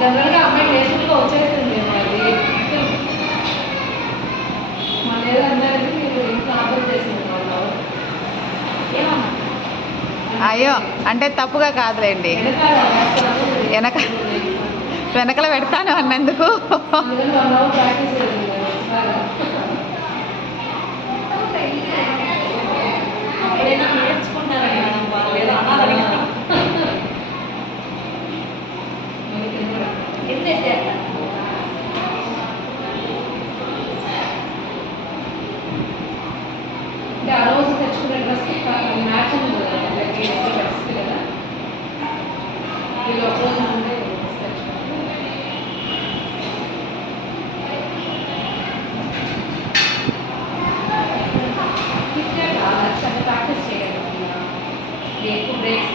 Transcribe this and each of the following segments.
జనరల్గా అమ్మాయి నేచురల్గా వచ్చేస్తుంది మరి మన ఏదంటే మీరు ఇంట్లో ఆర్డర్ చేసింది వాళ్ళు ఏమన్నా అయ్యో అంటే తప్పుగా కాదులేండి, వెనక వెనకల పెడతాను అన్నందుకు. నేర్చుకుంటారని మేడం వాళ్ళు ఏదో అనాలని అంటే ఆ రోజు తెచ్చుకునే డ్రెస్ మ్యాచింగ్ కదా వీళ్ళు ఒక రోజు ముందే ప్రాక్టీస్ చేయాలి, ఎక్కువ బ్రేక్స్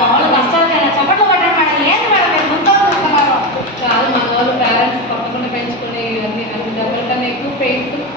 మామూలు కష్టాలు చప్పట్లు పడ్డారు మేడం. ఏంటి మేడం మీరు ముందు కాదు, మన వాళ్ళు పేరెంట్స్ తప్పకుండా పెంచుకుని అన్ని దెబ్బల కన్నా ఎక్కువ పెయింట్స్